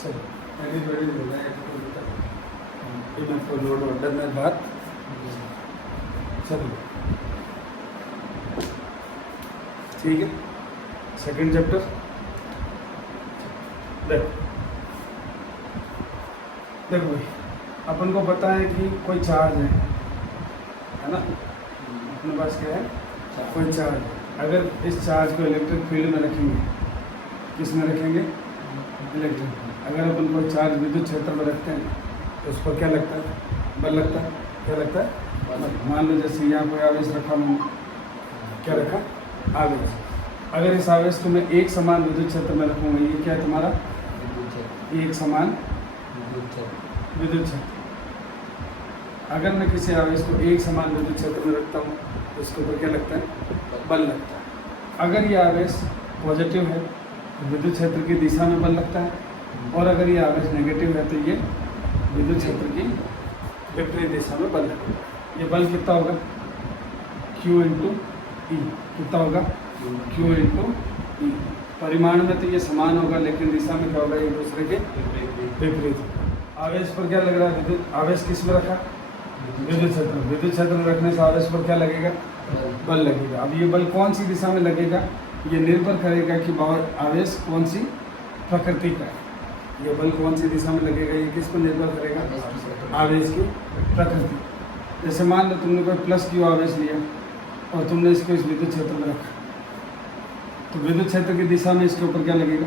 चलो एवरीबॉडी हो गया इनफ फॉर लोड ऑर्डर में बात। चलो ठीक है, सेकंड चैप्टर देखो देखो भाई, अपन को पता है कि कोई चार्ज है ना, अपने पास क्या है, कोई चार्ज है। अगर इस चार्ज को इलेक्ट्रिक फील्ड में रखेंगे, किस में रखेंगे, इलेक्ट्रिक। अगर अपन कोई चार्ज विद्युत क्षेत्र में रखते हैं तो उस पर क्या लगता है, बल लगता है। क्या लगता है, मान लो जैसे यहाँ कोई आवेश रखा, मैंने क्या रखा, आवेश। अगर इस आवेश को मैं एक समान विद्युत क्षेत्र में रखूँगा, ये क्या है तुम्हारा, एक समान विद्युत क्षेत्र। अगर मैं किसी आवेश को एक समान विद्युत क्षेत्र में रखता हूँ तो इसके ऊपर क्या लगता है, बल लगता है। अगर ये आवेश पॉजिटिव है तो विद्युत क्षेत्र की दिशा में बल लगता है, और अगर ये आवेश नेगेटिव है तो ये विद्युत क्षेत्र की विपरीत दिशा में बल लगता है। ये बल कितना होगा, Q इंटू ई। कितना होगा, Q इंटू ई। परिमाण में तो ये समान होगा, लेकिन दिशा में क्या होगा, एक दूसरे के विपरीत। आवेश पर क्या लग रहा है, विद्युत। आवेश किस में रखा, विद्युत क्षेत्र। विद्युत क्षेत्र में रखने से आवेश पर क्या लगेगा, बल लगेगा। अब ये बल कौन सी दिशा में लगेगा, ये निर्भर करेगा कि आवेश कौन सी प्रकृति का है। ये बल कौन सी दिशा में लगेगा, ये किस पर निर्भर करेगा, आवेश की प्रकृति। जैसे मान लो तुमने कोई प्लस Q आवेश लिया और तुमने इसको इस विद्युत क्षेत्र में रखा, तो विद्युत क्षेत्र की दिशा में इसके ऊपर क्या लगेगा,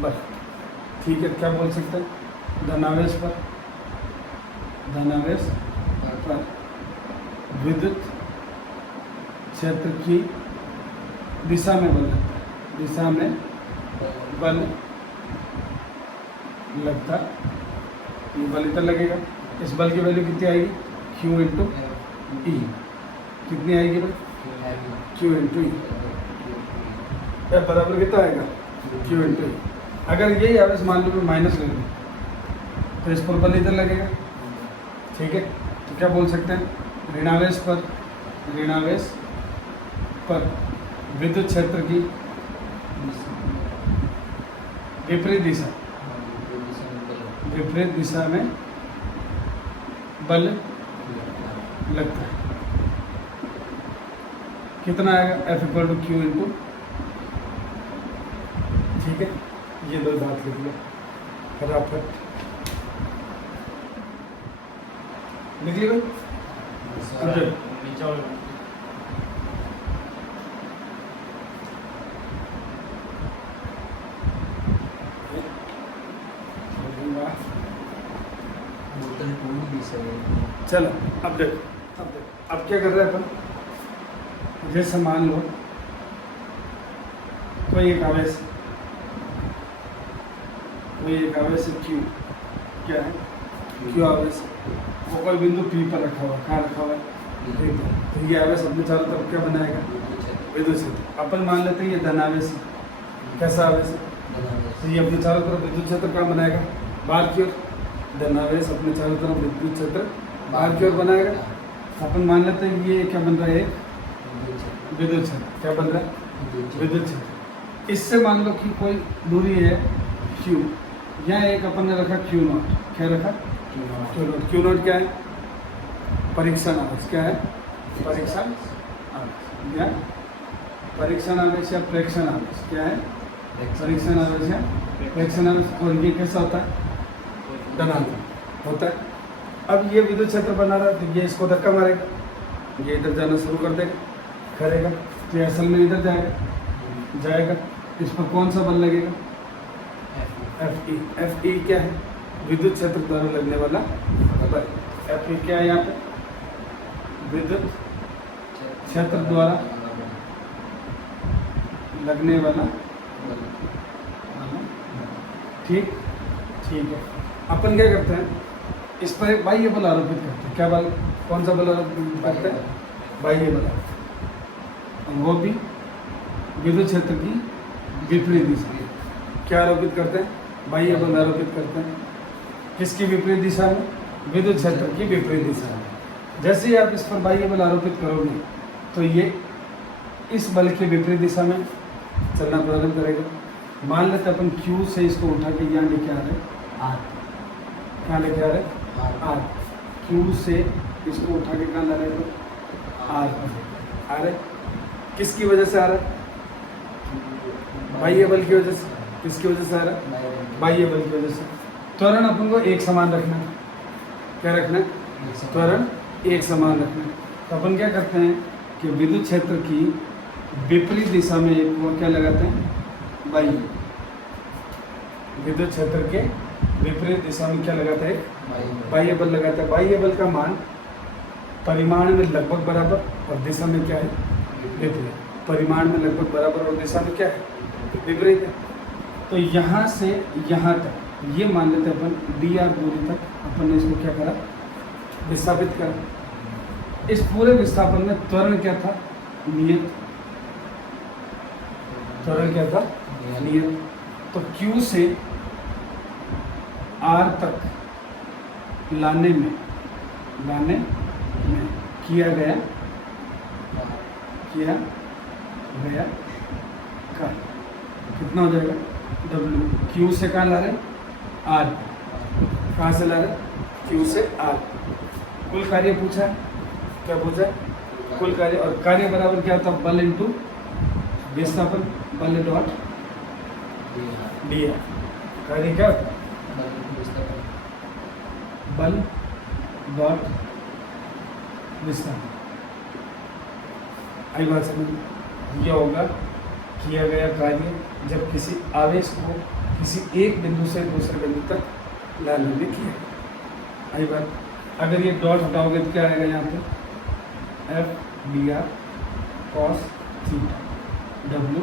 बल। ठीक है, क्या बोल सकते हैं, धनावेश पर, धनावेश पर विद्युत क्षेत्र की दिशा में बल लगता है, दिशा में बल लगता है। ये बल इधर लगेगा, इस बल की वैल्यू कितनी आएगी, Q इंटू ई। कितनी आएगी भाई, Q इंटू ई। बराबर कितना आएगा, Q इंटू ई। अगर यही आवेश मान लो माइनस ले लूँ तो इस पर बल इधर लगेगा। ठीक है, तो क्या बोल सकते हैं, ऋणावेश पर विद्युत क्षेत्र की विपरीत दिशा में बल लगता है। कितना आएगा, F equal to Q into. ठीक है, ये दो बात लिख लो फटाफट, लिख ली भाई। चलो अब देखो, अब क्या कर रहे हैं अपन। जैसे मान लो कोई एक आवेश Q, क्या है, Q आवेश, वो कोई बिंदु P पर रखा हुआ, कहाँ रखा हुआ है, तो ये आवेश अपने चारों तरफ क्या बनाएगा, विद्युत क्षेत्र। अपन मान लेते हैं ये धनावेश है, कैसा आवेश है, तो ये अपने चारों तरफ विद्युत क्षेत्र कहाँ बनाएगा, बाहर की ओर। धनावेश अपने चारों तरफ विद्युत क्षेत्र बाहर की ओर बनाएगा। अपन मान लेते हैं ये क्या बन रहा है, विद्युत क्षेत्र। क्या बन रहा है, विद्युत क्षेत्र। इससे मान लो कि कोई दूरी है Q, यहाँ एक अपन ने रखा Q नॉट। क्या रखा, Q नॉट क्या है, परीक्षण आवेश। क्या है, परीक्षण आवेश या परीक्षण आवेश या प्रेक्षण आवेश। क्या है, परीक्षण आवेश या प्रेक्षण आवेश। और ये कैसा होता है, धनात्मक होता है। अब ये विद्युत क्षेत्र बना रहा है, तो ये इसको धक्का मारेगा, ये इधर जाना शुरू कर देगा, करेगा, तो असल में इधर जाएगा। इस पर कौन सा बल लगेगा, Fe क्या है, विद्युत क्षेत्र द्वारा लगने वाला बल। Fe क्या है, यहाँ पे विद्युत क्षेत्र द्वारा लगने वाला। ठीक है, अपन क्या करते हैं, इस पर एक बाह्य बल आरोपित करते हैं। क्या बल, कौन सा बल आरोपित करते हैं, बाह्य बल, वो भी विद्युत क्षेत्र की विपरीत दिशा। क्या आरोपित करते हैं, बाह्य बल आरोपित करते हैं, किसकी विपरीत दिशा में, विद्युत क्षेत्र की विपरीत दिशा में। जैसे ही आप इस पर बाह्य बल आरोपित करोगे तो ये इस बल की विपरीत दिशा में चलना प्रारंभ करेगा। मान लेते अपन Q से इसको उठा के यहाँ लेके आ रहे हैं, आर कहाँ लेके आ रहे हैं, आर R। Q से इसको उठा के कहाँ ला रहे हैं, तो R पर आ रहे। किसकी वजह से आ रहा है, बाह्य बल की वजह से। किसकी वजह से आ रहा है, बाह्य बल की वजह से। त्वरण अपन को एक समान रखना है। क्या रखना है, त्वरण एक समान रखना है। तो अपन क्या करते हैं कि विद्युत क्षेत्र की विपरीत दिशा में एक वो क्या लगाते हैं, बाह्य। विद्युत क्षेत्र के विपरीत दिशा में क्या लगाते हैं, बाह्य बल लगाते हैं। बाह्य बल का मान परिमाण में लगभग बराबर और दिशा में क्या है, विपरीत। परिमाण में लगभग बराबर और दिशा में क्या है, विपरीत है। तो यहाँ से यहाँ तक ये मान लेते हैं अपन dr दूरी तक अपन ने इसको क्या करा, विस्थापित करा। इस पूरे विस्थापन में त्वरण क्या था, नियत। त्वरण क्या था, नियत। तो Q से R तक लाने में किया गया कार्य कितना हो जाएगा, W। Q से कहाँ ला रहे हैं, R। कहाँ से ला रहे हैं, Q से R। कुल कार्य पूछा है, क्या पूछा है, कुल कार्य। और कार्य बराबर क्या होता है, बल इंटू विस्थापन, बल डॉट dr। कार्य क्या होता है, बल डॉट विस्थापन। आई बात समझ। यह होगा किया गया कार्य जब किसी आवेश को किसी एक बिंदु से दूसरे बिंदु तक लाने में किया। आई बात। अगर ये डॉट हटाओगे तो क्या आएगा यहाँ पे, F D R cos theta W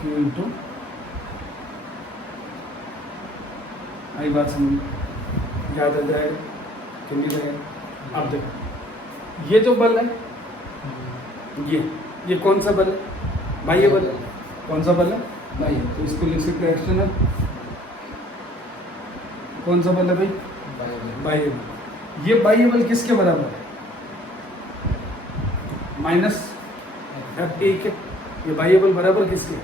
Q into. आई बात समझ, याद आ जाएगा कि नहीं रहेगा। अब देखो ये जो बल है, ये कौन सा बल है, बाह्य बल है। कौन सा बल है, बाह्य। तो इसको लिख सकते हैं एक्सटर्नल। कौन सा बल है भाई, बाह्य बल। ये बाह्य बल किसके बराबर है, माइनस एफ ए के। ये बाह्य बल बराबर किसके,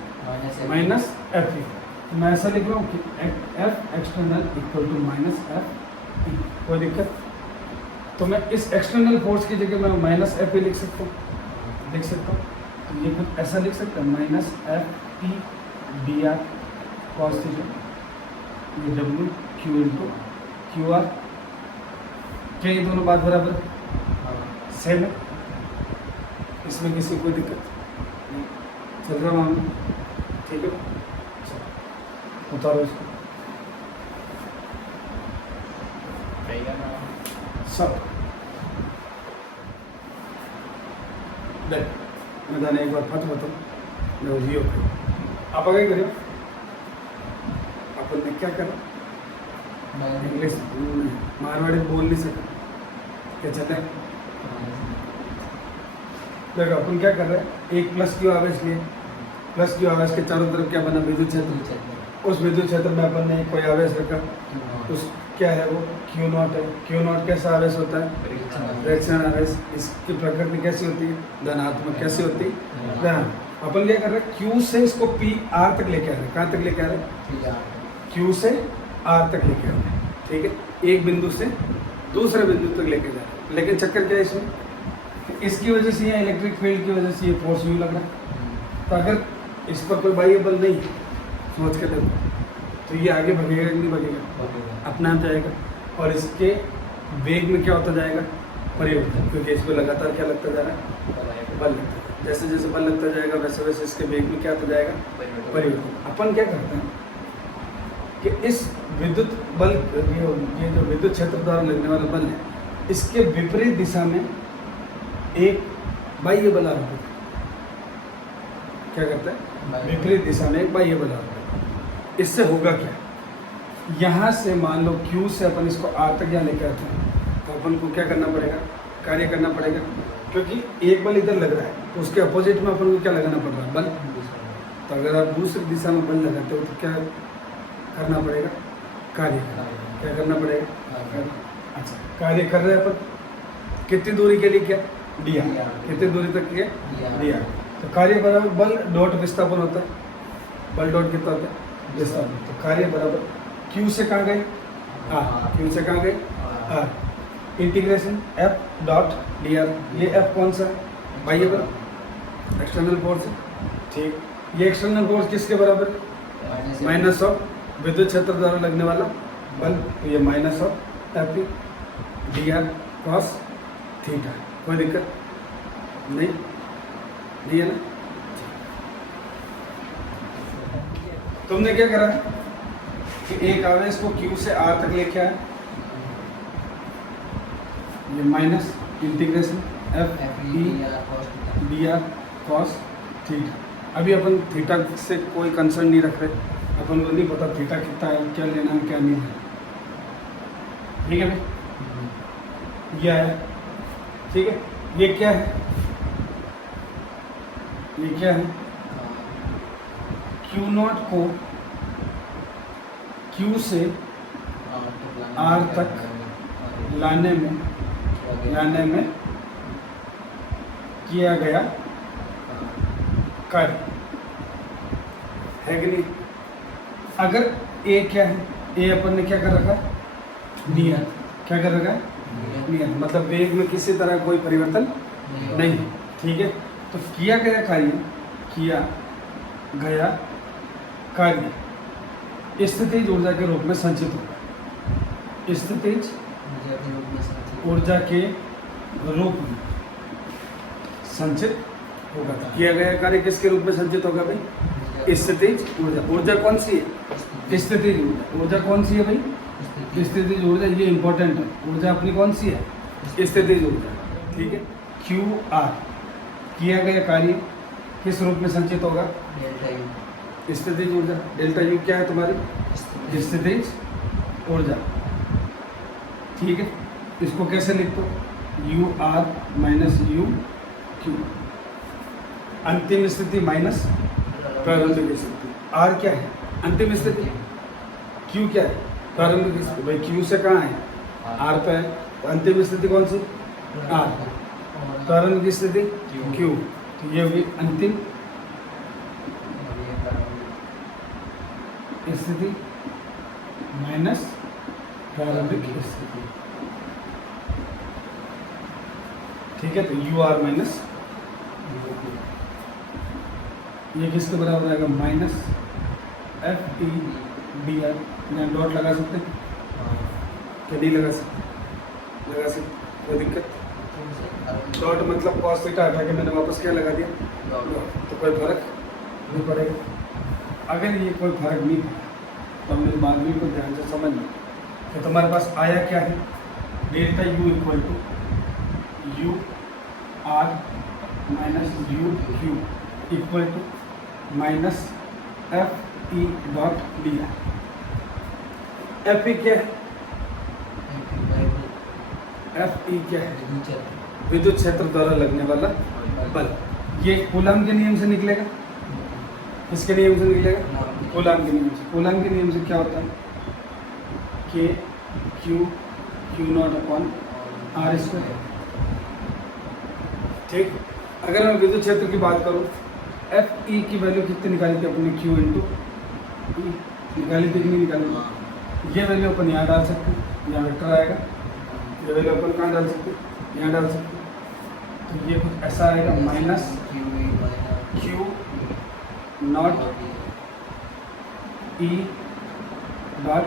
माइनस एफ ए। तो मैं ऐसा लिख रहा हूँ कि F external equal to minus F E. कोई दिक्कत। तो मैं इस एक्सटर्नल फोर्स की जगह मैं माइनस एफ ए लिख सकता हूँ, लिख सकता हूँ। तो ये कुछ ऐसा लिख सकता हूँ, minus F E D R cos theta, ये W Q into Q R. क्या ये दोनों बात बराबर सेम है, इसमें किसी कोई दिक्कत नहीं। चल रहा हूँ, ठीक है। उतारो इसको सब। देख मैं जाने एक बार फट बताऊँ जियो। आप आगे करियो, अपन ने क्या करा, इंग्लिश मारवाड़ी बोल नहीं सका, क्या चले। देखो अपन क्या कर रहे हैं, एक प्लस क्यू आवेश लिए। प्लस क्यू आवेश के चारों तरफ क्या बना, विद्युत क्षेत्र। उस विद्युत क्षेत्र में अपन ने कोई आवेश रखा, उस क्या है वो क्यू नॉट है। क्यू नॉट कैसा आवेश होता है, रिएक्शन आवेश। इसकी प्रकृति कैसी होती है, धनात्मक। कैसी होती है, धनात्मक। अपन क्या कर रहे हैं, क्यू से इसको पी आर तक लेके आ रहे हैं। कहाँ तक लेके आ रहे हैं, क्यू से आर तक लेके आ रहे हैं, ठीक है। एक बिंदु से दूसरे बिंदु तक लेके जा रहे हैं। लेकिन चक्कर क्या है इसमें, इसकी वजह से या इलेक्ट्रिक फील्ड की वजह से ये फोर्स यूँ लग रहा है। तो अगर इस पर कोई बाह्य बल नहीं, समझ के देखो, तो ये आगे भगेगा कि नहीं भगेगा, अपना आप जाएगा। और इसके वेग में क्या होता जाएगा, परिवर्तन। क्योंकि इस पर लगातार क्या लगता जा रहा है, बल लगता है। जैसे जैसे बल लगता जाएगा वैसे वैसे इसके वेग में क्या होता जाएगा, परिवर्तन। अपन क्या करते हैं कि इस विद्युत बल, ये जो विद्युत क्षेत्र द्वारा लगने वाला बल है, इसके विपरीत दिशा में एक बाह्य बल आरोपित है। क्या करता है, विपरीत दिशा में एक बाह्य बल आरोपित है। इससे होगा क्या, यहाँ से मान लो Q से अपन इसको R तक यहाँ लेकर आते हैं, तो अपन को क्या करना पड़ेगा, कार्य करना पड़ेगा। क्योंकि एक बल इधर लग रहा है तो उसके अपोजिट में अपन को क्या लगाना पड़ रहा है, बल। तो अगर आप दूसरी दिशा में बल लगाते हो तो क्या करना पड़ेगा, कार्य। क्या करना पड़ेगा, अच्छा कार्य कर रहे हैं अपन। कितनी दूरी के लिए, क्या दिया, कितनी दूरी तक किया, दिया। तो कार्य बराबर बल डॉट विस्थापन होता है। बल डॉट कितना होता है, विस्थापन। तो कार्य बराबर Q से कहाँ गए R, Q से कहाँ गए R, integration F dot dr। ये F कौन सा है बाह्य बल, एक्सटर्नल फोर्स है, ठीक। ये एक्सटर्नल फोर्स किसके बराबर है, माइनस ऑफ विद्युत क्षेत्र द्वारा लगने वाला बल, तो ये minus of F D R cos theta. कोई दिक्कत नहीं, नहीं है ना। तुमने क्या करा कि एक आवेश को Q से R तक लेके आया, ये minus integration F E D R cos theta. अभी अपन थीटा से कोई कंसर्न नहीं रख रहे, अपन को नहीं पता थीटा कितना है, क्या लेना है क्या नहीं है, ठीक है भाई। ये आया, ठीक है। ये क्या है, ये क्या है, Q नॉट को Q से R तक लाने में किया गया कार्य है कि नहीं। अगर A क्या है, A अपन ने क्या कर रखा है, नियत। क्या कर रखा है, नियत, मतलब वेग में किसी तरह कोई परिवर्तन नहीं, ठीक है। तो किया गया कार्य स्थितिज ऊर्जा के रूप में संचित होगा, स्थितिज ऊर्जा के रूप में संचित होगा। किया गया कार्य किसके रूप में संचित होगा भाई, स्थितिज ऊर्जा। ऊर्जा कौन सी है, स्थितिज ऊर्जा। ऊर्जा कौन सी है भाई, स्थितिज ऊर्जा। ये इंपॉर्टेंट है, ऊर्जा अपनी कौन सी है, स्थितिज ऊर्जा, ठीक है। क्यू आर, किया गया कार्य किस रूप में संचित होगा, स्थितिज ऊर्जा। डेल्टा यू क्या है तुम्हारी, स्थितिज ऊर्जा, ठीक है। इसको कैसे लिखते हो, U R minus U Q, अंतिम स्थिति माइनस प्रारंभिक स्थिति। आर क्या है, अंतिम स्थिति, क्यू क्या है, प्रारंभिक स्थिति। भाई क्यू से कहाँ है, आर पे है, तो अंतिम स्थिति कौन सी, आर, प्रारंभिक स्थिति क्यू। तो ये होगी अंतिम स्थिति माइनस प्रारंभिक स्थिति, ठीक है। तो यू आर माइनस ये किसके बराबर आएगा, minus F E D are. यहाँ डॉट लगा सकते हैं क्या, नहीं लगा सकते, लगा सकते, कोई दिक्कत। डॉट मतलब कॉस थीटा हटा के मैंने वापस क्या लगा दिया, तो कोई फर्क नहीं पड़ेगा। अगर ये कोई फर्क नहीं पड़ा तो मेरी बात भी को ध्यान से समझना। तो तुम्हारे पास आया क्या है, delta U equal to U R minus U Q equal to minus F E dot D R. F E क्या है, एफ ई क्या है, विद्युत क्षेत्र द्वारा लगने वाला बल। ये कूलम के नियम से निकलेगा, किसके नियम से निकलेगा, कूलम के नियम से। कूलम के नियम से क्या होता है, K Q naught upon R square, ठीक। अगर मैं विद्युत क्षेत्र की बात करूँ, एफ ई की वैल्यू कितनी निकाली थी अपने, क्यू इंटू ई निकाली थी, नहीं निकाली। ये वैल्यू अपन यहाँ डाल सकते हैं, यहाँ वेक्टर आएगा, ये वैल्यू अपन कहाँ डाल सकते हैं, यहाँ डाल सकते हैं। तो ये कुछ ऐसा आएगा, minus Q not E dot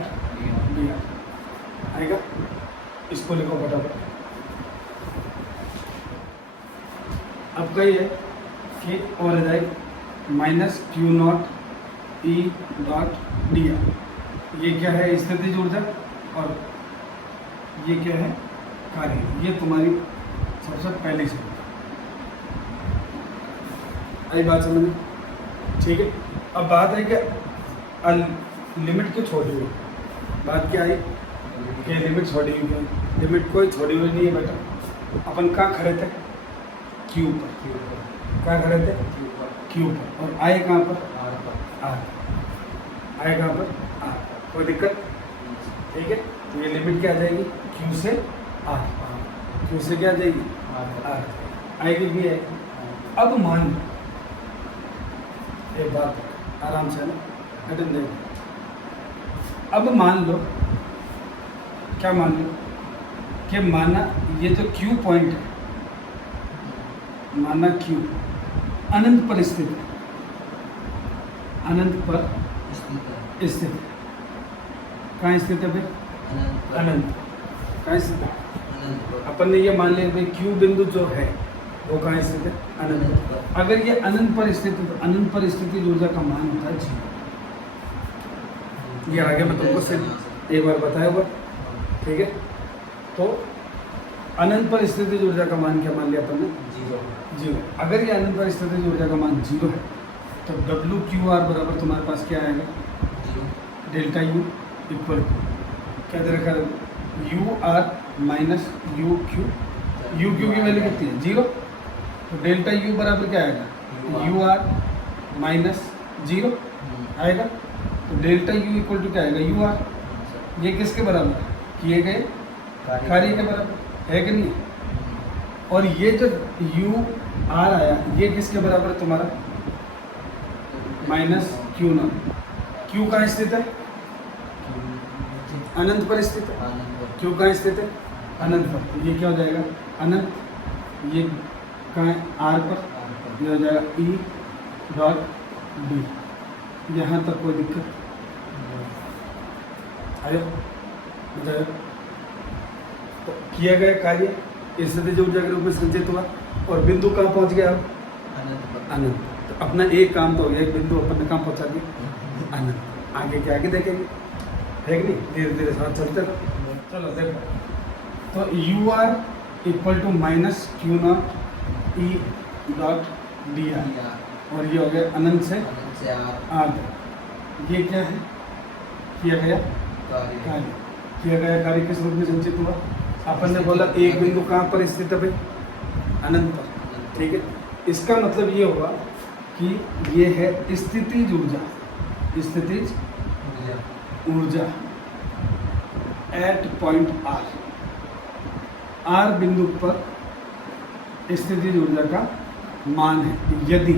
D are आएगा। इसको लिखो फटाफट। अब कही है कि और आ जाएगी minus Q not E dot D are. ये क्या है, स्थितिज ऊर्जा, और ये क्या है, कार्य। ये तुम्हारी सबसे पहली से आई बात समझ में, ठीक है। अब बात है कि लिमिट क्यों छोड़ी हुई, बात क्या आई कि लिमिट छोड़ी हुई है। लिमिट कोई छोड़ी हुई नहीं है बेटा, अपन कहाँ खड़े थे, क्यू पर। कहाँ खड़े थे, क्यू पर, और आए कहाँ पर, आर। आए कहाँ पर, आर। कोई दिक्कत, ठीक है। तो ये लिमिट क्या आ जाएगी, क्यू से आर, क्यू से क्या आ जाएगी, आर आएगी भी है। अब मान एक बात आराम से ना, अटेंड देंगे। अब मान लो, क्या मान लो कि माना ये जो Q पॉइंट है, माना Q अनंत पर स्थित है, अनंत पर स्थित है। कहाँ स्थित है भाई? अनंत। कहाँ स्थित है? अपन ने ये मान लिया भाई Q बिंदु जो है वो कहाँ स्थित है? अनंत पर। अगर ये अनंत पर स्थित है तो अनंत पर स्थिति ऊर्जा का मान होता है 0। ये आगे मैं तुमको सिर्फ एक बार बताया हुआ, ठीक है। तो अनंत पर स्थिति ऊर्जा का मान क्या मान लिया अपन ने? 0। अगर ये अनंत पर स्थिति ऊर्जा का मान 0 है तो WQR बराबर तुम्हारे पास क्या आएगा? डेल्टा U इक्वल टू क्या दे रखा है? UR minus UQ। UQ की वैल्यू कितनी है? 0। तो डेल्टा U बराबर क्या आएगा? UR माइनस 0 आएगा। तो डेल्टा U इक्वल टू क्या आएगा? UR। ये किसके बराबर है? किए गए कार्य के बराबर है कि नहीं? और ये जो UR आया ये किसके बराबर है तुम्हारा? Minus Q0। Q कहाँ स्थित है? अनंत पर स्थित है। Q कहाँ स्थित है? अनंत पर। तो ये क्या हो जाएगा? अनंत। ये कहाँ है? R पर। ये हो जाएगा E डॉट D। यहाँ तक कोई दिक्कत आया? बताया? तो किया गया कार्य स्थितिज ऊर्जा के रूप में संचित हुआ और बिंदु कहाँ पहुँच गया? अनंत। तो अपना एक काम तो हो गया, एक बिंदु अपन ने कहाँ पहुँचा दिया? अनंत। आगे के आगे देखेंगे, है कि नहीं? धीरे धीरे साथ चलते रहो। चलो देखो, तो UR equal to minus Q0 E dot DR और ये हो गया अनंत से R। ये क्या है? किया गया कार्य। किया गया कार्य किस रूप में संचित हुआ? अपन ने बोला एक बिंदु कहाँ पर स्थित है भाई? अनंत पर, ठीक है। इसका मतलब ये होगा कि ये है स्थितिज ऊर्जा, स्थितिज ऊर्जा एट पॉइंट R। R बिंदु पर स्थितिज ऊर्जा का मान है यदि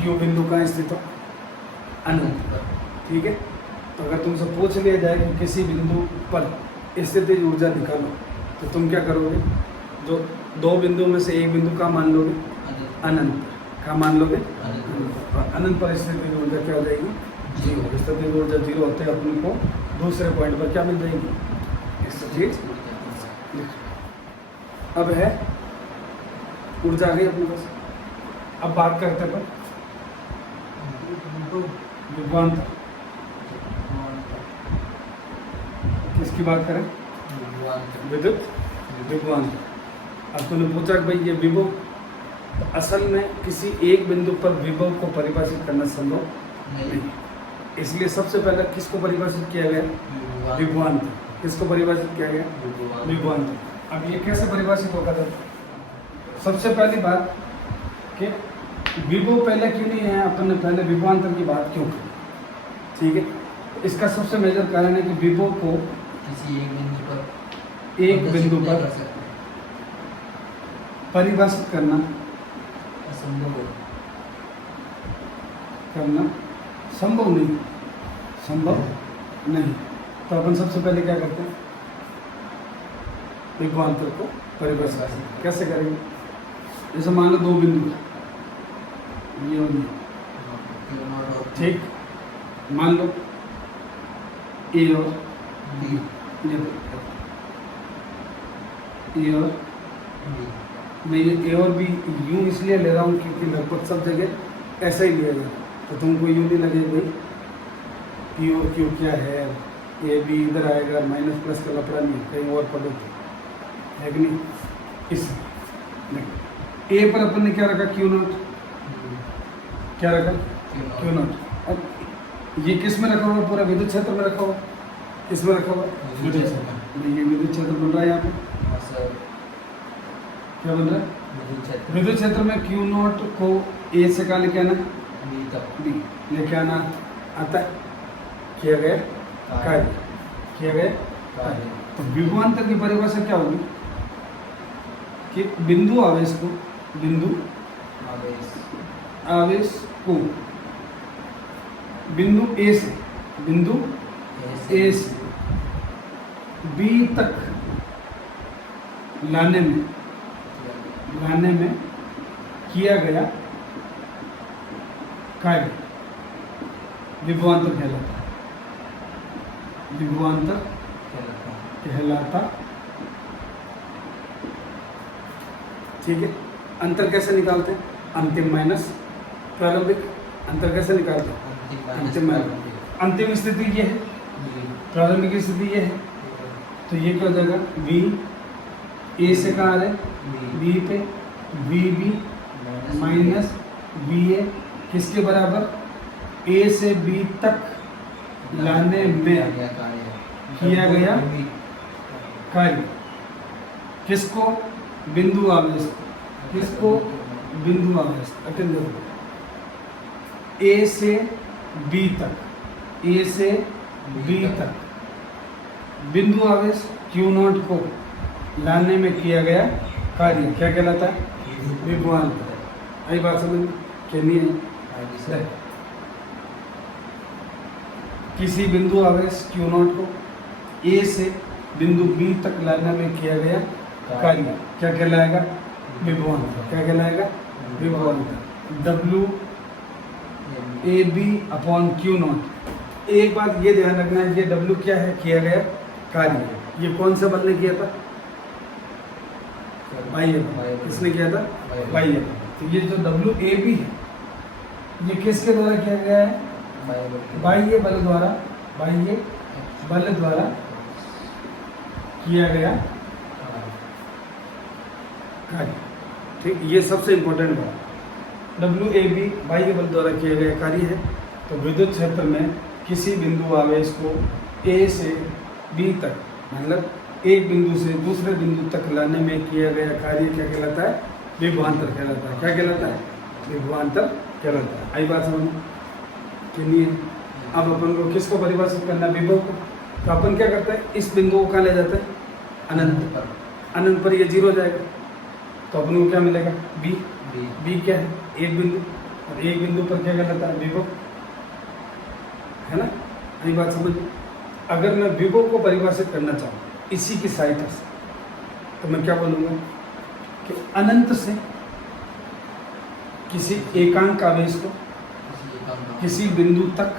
Q बिंदु कहाँ स्थित हो? अनंत पर, ठीक है। तो अगर तुमसे पूछ लिया जाए कि किसी बिंदु पर स्थितिज ऊर्जा निकालो तो तुम क्या करोगे? जो दो बिंदुओं में से एक बिंदु का मान लोगे? अनंत का मान लोगे? और अनंत पर स्थितिज ऊर्जा क्या हो जाएगी? 0। स्थितिज ऊर्जा 0 होते हैं अपन को दूसरे पॉइंट पर क्या मिल जाएगी? स्थितिज। अब है ऊर्जा आ गई अपने पास। अब बात करते हैं विभवांतर। किसकी बात करें? विद्युत विभवांतर। अब तूने पूछा कि भाई ये विभव, तो असल में किसी एक बिंदु पर विभव को परिभाषित करना संभव नहीं, इसलिए सबसे पहले किसको परिभाषित किया गया? विभवांतर। किसको परिभाषित किया गया? विभवांतर। अब ये कैसे परिभाषित होगा? था सबसे पहली बात कि विभव पहले क्यों नहीं है, अपन ने पहले विभवांतर की बात क्यों की? ठीक है, इसका सबसे मेजर कारण है कि विभव को किसी एक बिंदु पर परिभाषित करना संभव नहीं। तो अपन सबसे पहले क्या करते हैं? विभवांतर को परिभाषित कैसे करेंगे? जैसे मान लो दो बिंदु ये और ये, ठीक। मान लो ए और बी, ए और मैं ये ए और बी यूँ इसलिए ले रहा हूँ क्योंकि लगभग सब जगह ऐसा ही लिया गया, तो तुमको यूँ नहीं लगे भाई पी और क्यू क्या है, ए बी इधर आएगा, माइनस प्लस का लफड़ा नहीं, कहीं और पढ़ो है कि नहीं? इस ए पर अपन ने क्या रखा? Q not. क्या रखा? Q not. अब ये किस में रखा हुआ? पूरा विद्युत क्षेत्र में रखा हुआ। किस में रखा हुआ? विद्युत क्षेत्र। ये विद्युत क्षेत्र बन रहा है यहाँ पे। क्या बन रहा है? विद्युत क्षेत्र में क्यू नॉट को ए से कहाँ लेके आना? बी लेके आना आता है। किया गया कार्य, किया गया कार्य। तो विभवांतर की परिभाषा क्या होगी? कि बिंदु आवेश को बिंदु आवेश को बिंदु ए ए से बी तक लाने में किया गया कार्य विभवांतर कहलाता है। विभवांतर कहलाता। ठीक है। अंतर कैसे निकालते हैं? अंतिम माइनस प्रारंभिक। अंतर कैसे निकालते हैं? अंतिम माइनस। अंतिम स्थिति ये है, प्रारंभिक स्थिति ये है, तो ये क्या हो जाएगा? बी ए से कहाँ आ रहे? बी पे बी बी माइनस बी ए किसके बराबर? ए से बी तक लाने में किया गया कार्य। किसको? बिंदु आवेश। किसको? बिंदु आवेश। अटेंड देखो, ए से बी तक, ए से बी तक बिंदु आवेश Q0 को लाने में किया गया कार्य क्या कहलाता है? विभवांतर। आई बात समझ के नहीं है? किसी बिंदु आवेश Q0 को ए से बिंदु बी तक लाने में किया गया कार्य क्या कहलाएगा? विभवांतर। क्या कहलाएगा? विभवांतर। W A B upon Q0। एक बात ये ध्यान रखना है, ये W क्या है? किया गया कार्य। ये कौन सा बल ने किया था? बाह्य। किसने किया था? बाह्य। तो ये जो WAB है ये किसके द्वारा किया गया है? बाह्य बल द्वारा। बाह्य बल द्वारा किया गया कार्य। ठीक, ये सबसे इंपॉर्टेंट बात। WAB बाह्य बल द्वारा किया गया कार्य है। तो विद्युत क्षेत्र में किसी बिंदु आवेश को A से B तक, मतलब एक बिंदु से दूसरे बिंदु तक लाने में किया गया कार्य क्या कहलाता है? विभवांतर कहलाता है। क्या कहलाता है? विभवांतर कहलाता है। आई बात समझ कि नहीं है? अब अपन को किसको परिभाषित करना है? विभव को। तो अपन क्या करते हैं? इस बिंदु को कहाँ ले जाते हैं? अनंत पर। अनंत पर ये 0 हो जाएगा, तो अपन को क्या मिलेगा? बी। बी क्या है? एक बिंदु, और एक बिंदु पर क्या कहलाता है? विभव, है ना? यही बात समझ। अगर मैं विभव को परिभाषित करना चाहूँ इसी की सहायता से, तो मैं क्या बोलूँगा कि अनंत से किसी एकांक आवेश को किसी बिंदु तक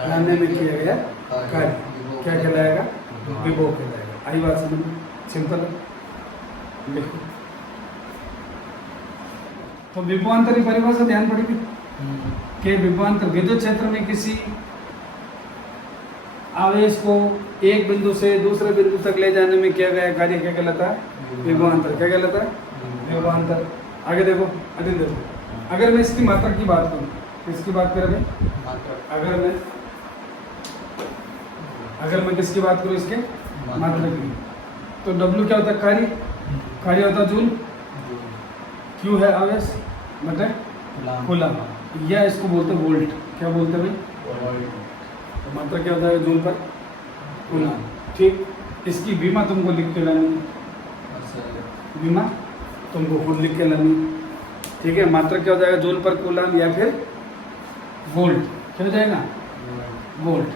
लाने में किया गया कार्य क्या कहलाएगा? विभव कहलाएगा। आई बात समझ। सिंपल है। लिखो। तो विभवांतर की परिभाषा ध्यान पड़ेगी कि विभवांतर विद्युत क्षेत्र में किसी आवेश को एक बिंदु से दूसरे बिंदु तक ले जाने में किया गया कार्य क्या कहलाता है? विभवांतर। क्या कहलाता है? विभवांतर। आगे देखो, अभी देखो, अगर मैं इसकी मात्रा की बात करूँ, किसकी बात करें? अगर मैं किसकी बात करूँ? इसके मात्रा की। तो W क्या होता है? कार्य। कार्य होता है जूल। Q है आवेश बटे कूलम, या इसको बोलते हैं वोल्ट। क्या बोलते हैं भाई? तो मात्रा क्या होता है? जूल पर कूलम। ठीक, इसकी विमा तुमको लिख के लानी, विमा तुमको खुद लिख के लानी। ठीक है, मात्रा क्या हो जाएगा? जूल पर कूलम या फिर वोल्ट। क्या हो जाएगा? वोल्ट।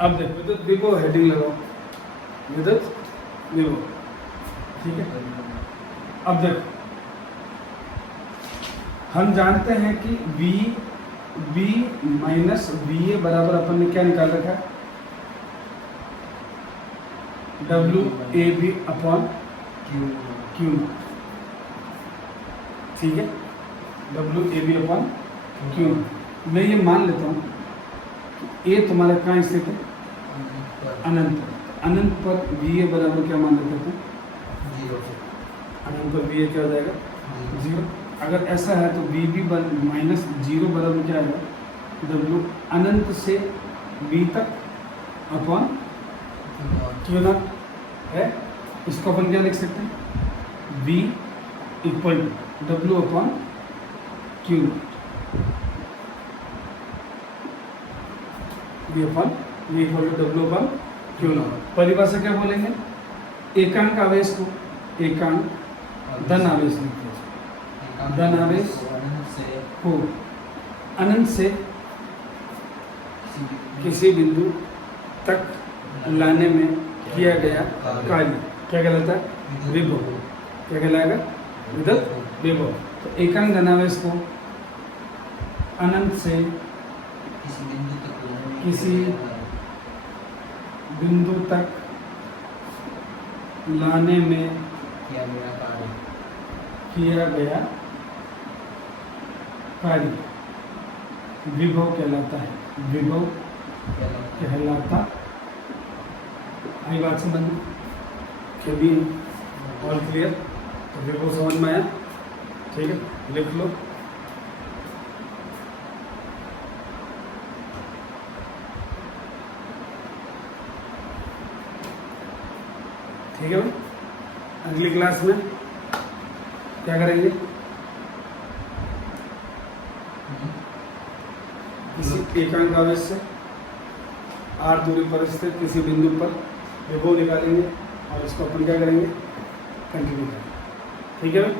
अब देखो, विद्युत विभव हेडिंग लगाओ, विद्युत विभव। ठीक है, अब देखो, हम जानते हैं कि B माइनस BA बराबर अपन ने क्या निकाल रखा है? WAB upon Q। ठीक है, WAB अपॉन Q। मैं ये मान लेता हूँ कि A तुम्हारा कहाँ स्थित है? अनंत। अनंत पर BA बराबर क्या मान लेते हैं? 0। अनंत पर BA क्या हो जाएगा? 0। अगर ऐसा है तो BB माइनस 0 बराबर क्या आएगा? W अनंत से B तक अपॉन Q0 है। इसको अपन क्या लिख सकते हैं? B equal to W upon Q0। B equal to W upon Q0। परिभाषा क्या बोलेंगे? एकांक आवेश को एकांक धन आवेश लिखते हैं। धन आवेश को अनंत से किसी बिंदु तक लाने में किया गया कार्य क्या कहलाता है? विभव। क्या कहलाएगा? विद्युत विभव। तो एकांक धनावेश को अनंत से किसी बिंदु तक लाने में किया गया कार्य विभव कहलाता है। विभव कहलाता। आई बात समझ में? क्या भी ऑल क्लियर? तो विभव समझ में आया? ठीक है, लिख लो। ठीक है भाई, अगली क्लास में क्या करेंगे? किसी एकांक आवेश से r दूरी पर स्थित किसी बिंदु पर विभव निकालेंगे और इसको अपन क्या करेंगे? कंटिन्यू करेंगे। ठीक है भाई।